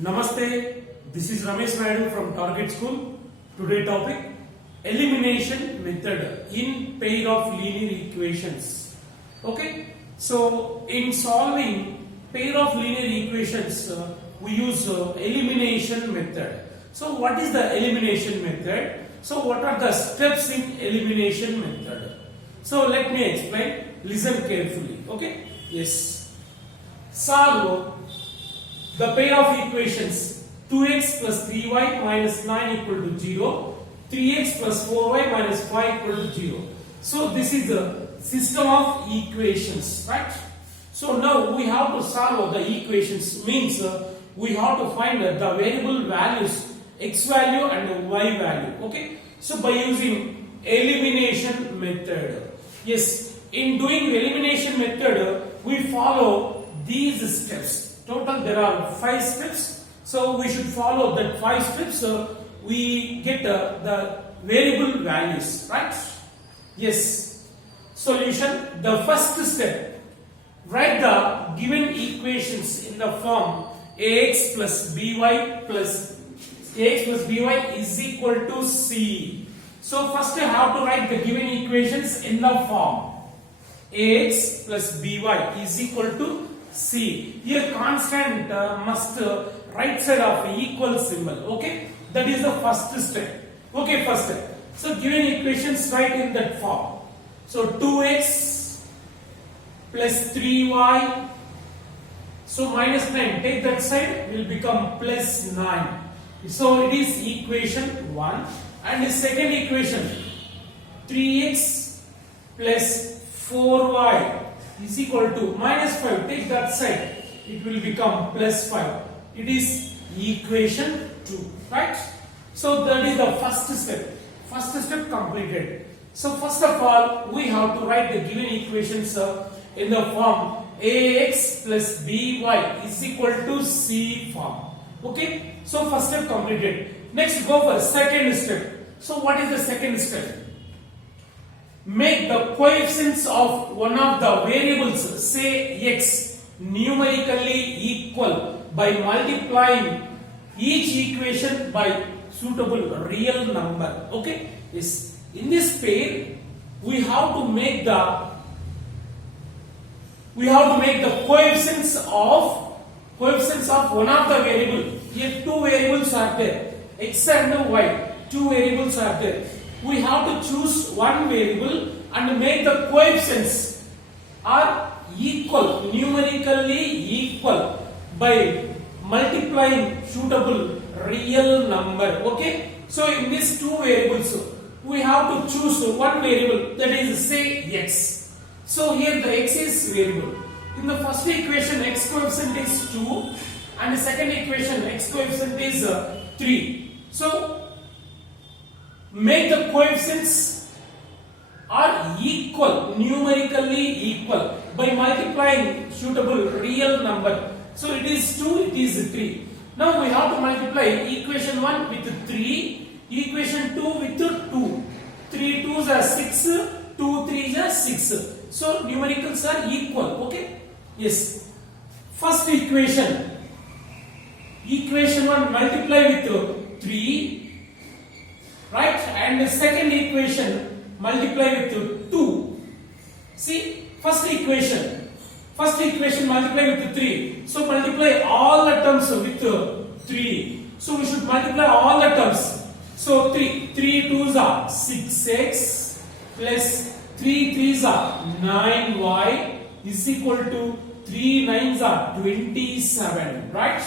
Namaste, this is Ramesh Naidu from Target School. Today topic elimination method in pair of linear equations. Okay, so in solving pair of linear equations we use elimination method. So what is the elimination method? So what are the steps in elimination method? So let me explain, listen carefully. Okay, yes, solve the pair of equations 2x plus 3y minus 9 equal to 0, 3x plus 4y minus 5 equal to 0. So this is the system of equations, right? So now we have to solve the equations, means we have to find the variable values x value and y value. Okay, so by using elimination method, yes, in doing elimination method we follow these steps. Total there are 5 steps, so we should follow that 5 steps. We get the variable values, right? Yes. Solution. The first step, write the given equations in the form ax plus by is equal to c. So first I have to write the given equations in the form ax plus by is equal to c. Here constant must right side of equal symbol. Okay, that is the first step. Okay, first step. So given equations write in that form. So 2x plus 3y. So minus 9. Take that side, will become plus 9. So it is equation 1. And the second equation 3x plus 4y is equal to minus 5. Take that side, it will become plus 5. It is equation 2, right? So that is the first step. First step completed. So first of all, we have to write the given equations in the form ax plus by is equal to c form. Okay, so first step completed. Next go for second step. So what is the second step? Make the coefficients of one of the variables, say x, numerically equal by multiplying each equation by suitable real number. Okay, yes. In this pair we have to make the coefficients of one of the variable. Here two variables are there, x and y. Two variables are there. We have to choose one variable and make the coefficients are equal, numerically equal by multiplying suitable real number. Okay, so in these two variables we have to choose one variable, that is say x. So here the x is variable. In the first equation x coefficient is 2 and the second equation x coefficient is 3. So make the coefficients are equal, numerically equal by multiplying suitable real number. So it is 2, it is 3. Now we have to multiply equation 1 with 3, equation 2 with 2. 3 2s are 6, 2 3s are 6. So numericals are equal. Okay, yes. First equation 1 multiply with 3, right, and the second equation multiply with 2. See, first equation multiply with 3. So multiply all the terms with 3. So we should multiply all the terms. So 3 2s are 6x plus 3 3s are 9y is equal to 3 9s are 27, right?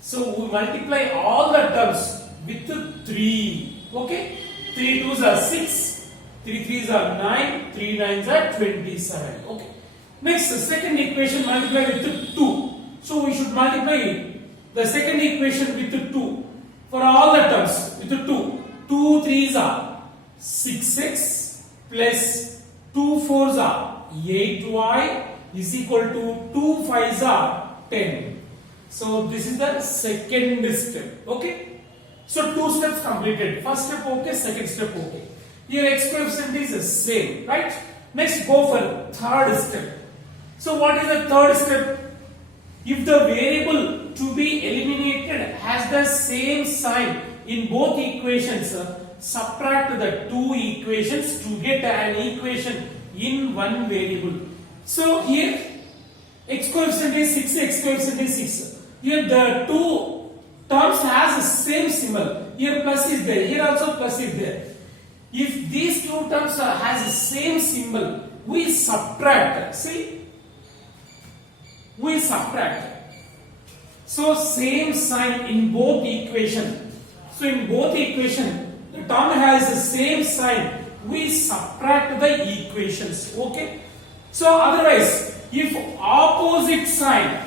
So we multiply all the terms with 3. Okay, 3 2s are 6, 3 3s are 9, 3 9s are 27. Okay, next second equation multiply with 2. So we should multiply the second equation with 2 for all the terms with 2. 2 3s are 6x plus 2 4s are 8y is equal to 2 5s are 10. So this is the second step. Okay, so two steps completed. First step okay, second step okay. Here x coefficient is the same, right? Next go for third step. So what is the third step? If the variable to be eliminated has the same sign in both equations, subtract the two equations to get an equation in one variable. So here x coefficient is 6, x coefficient is 6. Here the two terms has the same symbol. Here plus is there, here also plus is there. If these two terms has the same symbol, we subtract. See, we subtract. So same sign in both equation. So in both equation, the term has the same sign. We subtract the equations. Okay. So otherwise, if opposite sign,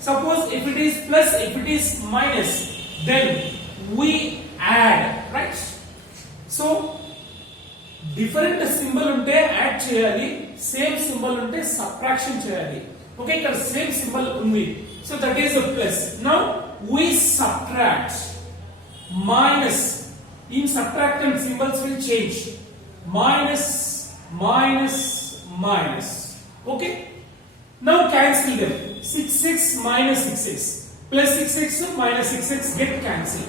suppose if it is plus, if it is minus, then we add, right? So different symbol unte add cheyali, same symbol unte subtraction cheyali. Okay, ikkada same symbol undi, so that is a plus. Now we subtract. Minus, in subtractant symbols will change. Minus, minus, minus. Okay. Now cancel them. 6 minus 6 plus 6 minus 6 get cancelled.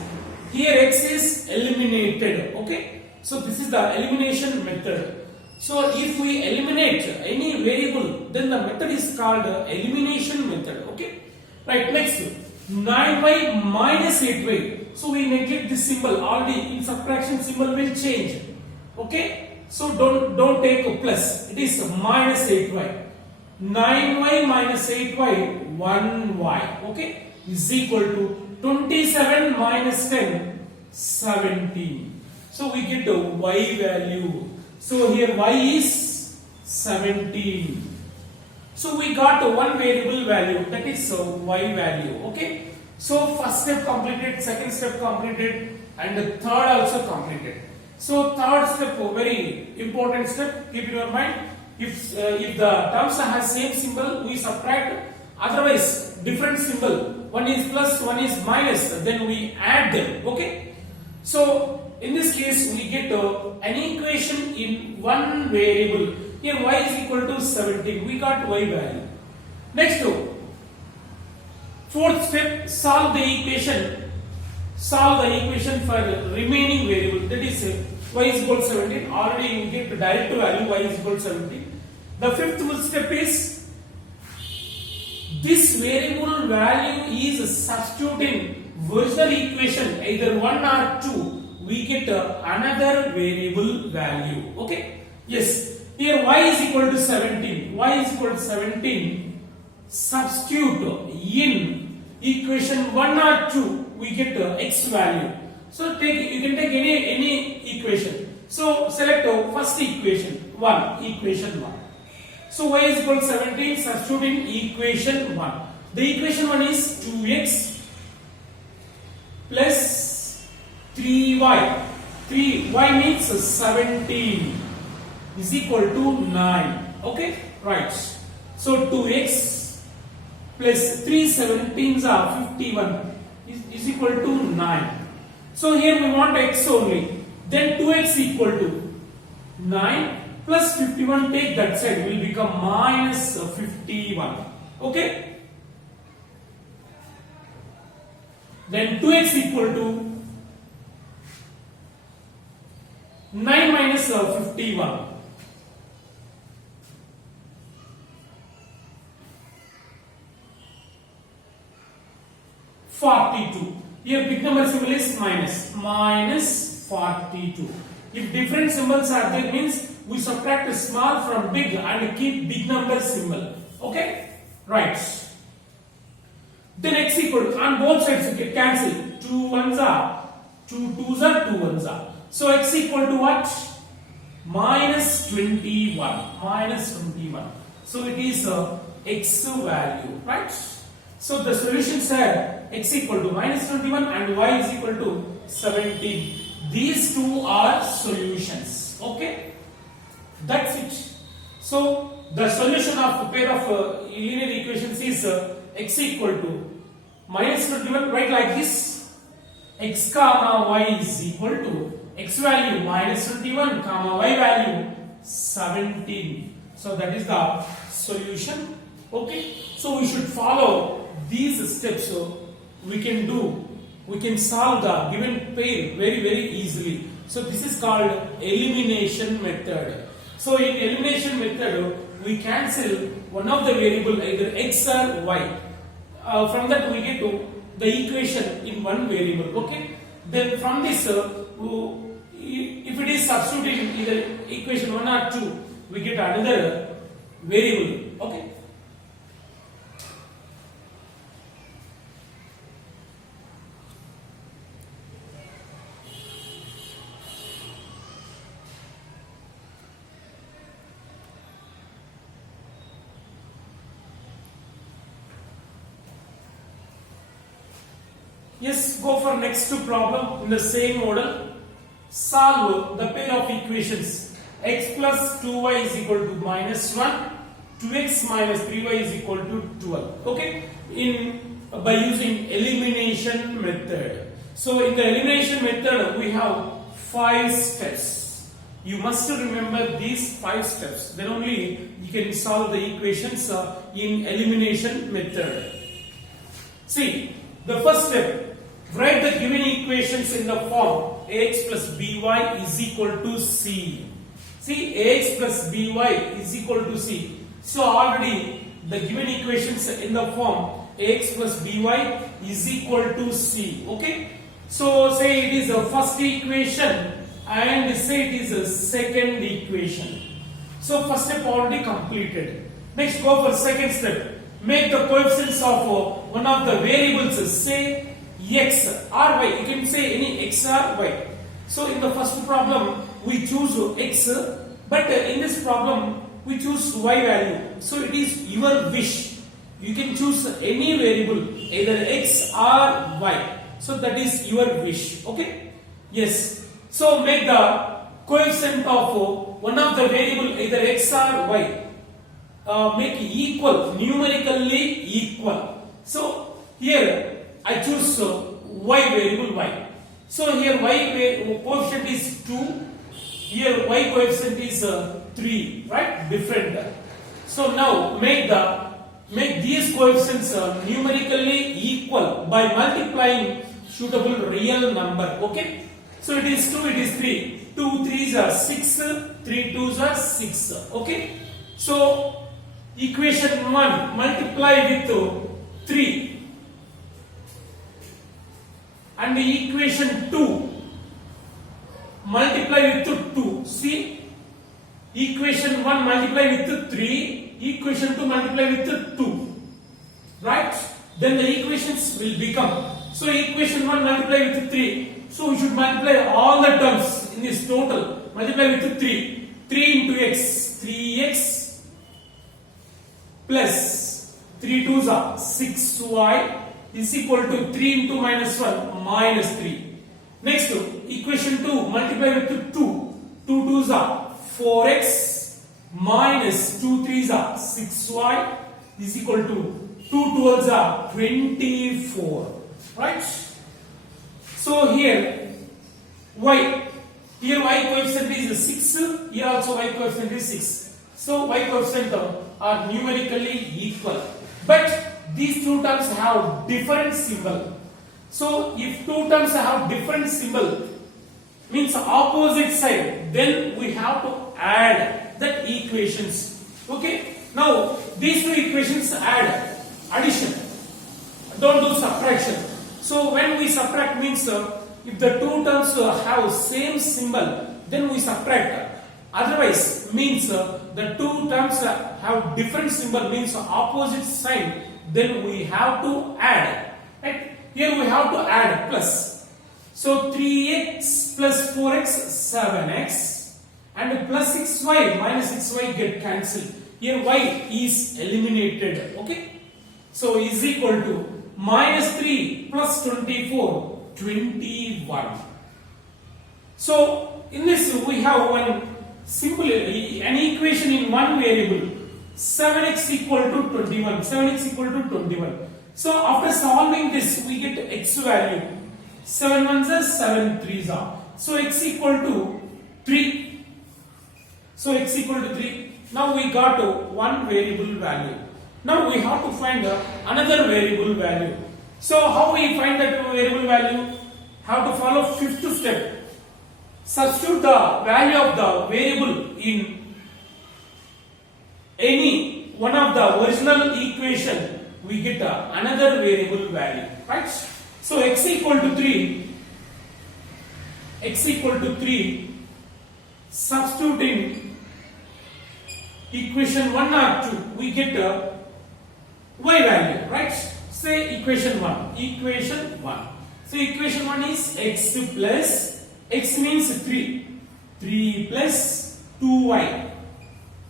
Here x is eliminated. Okay. So this is the elimination method. So if we eliminate any variable, then the method is called elimination method. Okay. Right. Next, 9y minus 8y. So we neglect this symbol. Already in subtraction symbol will change. Okay. So don't take a plus. It is minus 8y. 9y minus 8y, 1y. Okay. Is equal to 27 minus 10, 17. So we get the y value. So here y is 17. So we got one variable value, that is y value. Okay. So first step completed, second step completed, and the third also completed. So third step, very important step. Keep in your mind. If the terms have same symbol, we subtract. Otherwise, different symbol. One is plus, one is minus. Then we add them. Okay. So in this case, we get an equation in one variable. Here y is equal to 17. We got y value. Next, fourth step, solve the equation. Solve the equation for remaining variable. That is y is equal to 17. Already we get the direct value y is equal to 17. The fifth step is this variable value is substituting original equation either 1 or 2. We get another variable value. Okay. Yes. Here y is equal to 17. Y is equal to 17. Substitute in equation 1 or 2. We get x value. So you can take any equation. So select first equation 1. Equation 1. So y is equal to 17. Substitute in equation 1. The equation 1 is 2x plus 3y. 3y means 17 is equal to 9. Okay, right. So 2x plus 3 17s are 51 is equal to 9. So here we want x only. Then 2x equal to 9 plus 51, take that side, will become minus 51. Okay. Then 2x equal to 9 minus 51. 42. Here big number symbol is minus 42. If different symbols are there, means we subtract small from big and keep big number symbol. Okay? Right. Then x equal to, on both sides you can cancel. 2 1s are 2 2s are 2 1s are. So x equal to what? Minus 21. Minus 21. So it is x value, right? So the solutions are x equal to minus 21 and y is equal to 17. These two are solutions. Okay, that's it. So the solution of a pair of linear equations is x equal to minus 21. Write like this: x comma y is equal to x value minus 21 comma y value 17. So that is the solution. Okay, so we should follow these steps. So we can solve the given pair very easily. So this is called elimination method. So in elimination method, we cancel one of the variable, either x or y. From that we get to the equation in one variable. Okay, then from this, if it is substituting either equation 1 or 2, we get another variable. Okay. Yes, go for next problem in the same model. Solve the pair of equations x plus 2y is equal to minus 1, 2x minus 3y is equal to 12. Okay, by using elimination method. So in the elimination method we have 5 steps. You must remember these 5 steps. Then only you can solve the equations in elimination method. See, the first step. Write the given equations in the form ax plus by is equal to c. See, ax plus by is equal to c. So already the given equations in the form ax plus by is equal to c. Okay. So say it is a first equation and say it is a second equation. So first step already completed. Next go for second step. Make the coefficients of one of the variables, say x or y. You can say any x or y. So in the first problem we choose x, but in this problem we choose y value. So it is your wish. You can choose any variable, either x or y. So that is your wish. Okay. Yes. So make the coefficient of one of the variable, either x or y, make equal, numerically equal. So here I choose y variable y. So here y coefficient is 2, here y coefficient is 3, right? Different. So now make these coefficients numerically equal by multiplying suitable real number. Okay? So it is 2, it is 3. 2 3s are 6, 3 2s are 6. Okay? So equation 1 multiply with 3. And the equation 2 multiply with 2. See, equation 1 multiply with 3, equation 2 multiply with 2. Right? Then the equations will become. So equation 1 multiply with 3. So we should multiply all the terms in this total. Multiply with 3. 3 into x, 3x plus 3 2s are 6y is equal to 3 into minus 1 minus 3. Next equation 2 multiply with 2. 2 2s are 4x minus 2 3s are 6y is equal to 2 12s are 24. Right? So here y coefficient is 6, here also y coefficient is 6. So y coefficient are numerically equal. But these two terms have different symbol. So if two terms have different symbol, means opposite side, then we have to add that equations. Okay? Now these two equations add, addition. Don't do subtraction. So when we subtract means if the two terms have same symbol, then we subtract. Otherwise means the two terms have different symbol, means opposite sign, then we have to add. Right? Here we have to add plus. So 3x plus 4x 7x and plus 6y minus 6y get cancelled. Here y is eliminated. Okay? So is equal to minus 3 plus 24, 21. So in this we have one simple an equation in one variable. 7x equal to 21. 7x equal to 21. So after solving this, we get x value. 7 1s are 7 3s are. So x equal to 3. So x equal to 3. Now we got one variable value. Now we have to find another variable value. So how we find that variable value? Have to follow fifth step. Substitute the value of the variable in any one of the original equation. We get another variable value, right? So x equal to 3. X equal to 3. Substitute in equation 1 or 2. We get y value, right? Say equation 1. Equation 1. So equation 1 is x plus, x means 3. 3 plus 2y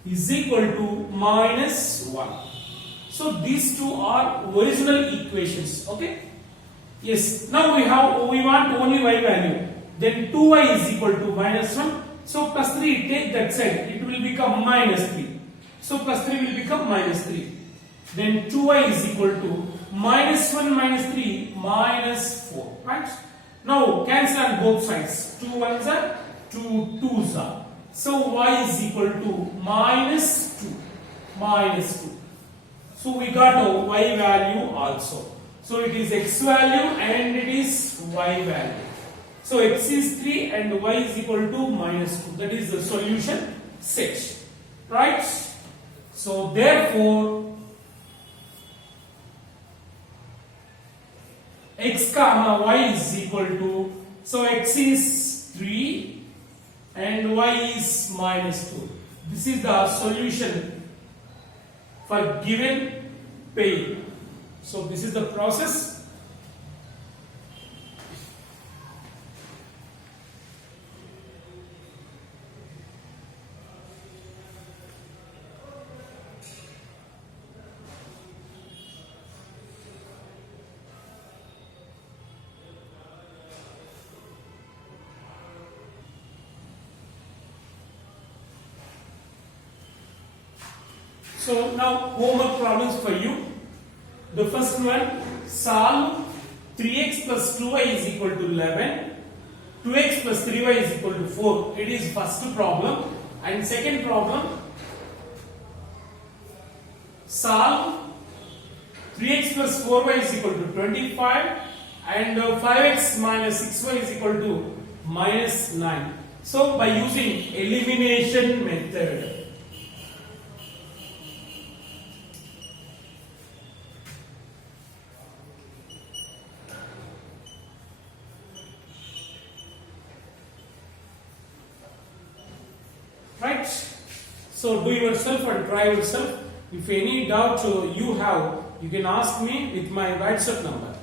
is equal to minus 1. So these two are original equations, okay? Yes, now we want only y value. Then 2y is equal to minus 1. So plus 3, take that side, it will become minus 3. So plus 3 will become minus 3. Then 2y is equal to minus 1 minus 3 minus 4, right? Now cancel on both sides. 2 1s are 2 2s are. So y is equal to minus 2. Minus 2. So we got a y value also. So it is x value and it is y value. So x is 3 and y is equal to minus 2. That is the solution set. Right? So therefore x comma y is equal to, so x is 3 and y is minus 2. This is the solution for given pair. So this is the process. So now homework problems for you. The first one, solve 3x plus 2y is equal to 11. 2x plus 3y is equal to 4. It is first problem. And second problem, solve 3x plus 4y is equal to 25 and 5x minus 6y is equal to minus 9. So by using elimination method. Right? So do yourself and try yourself. If any doubt you have, you can ask me with my WhatsApp number.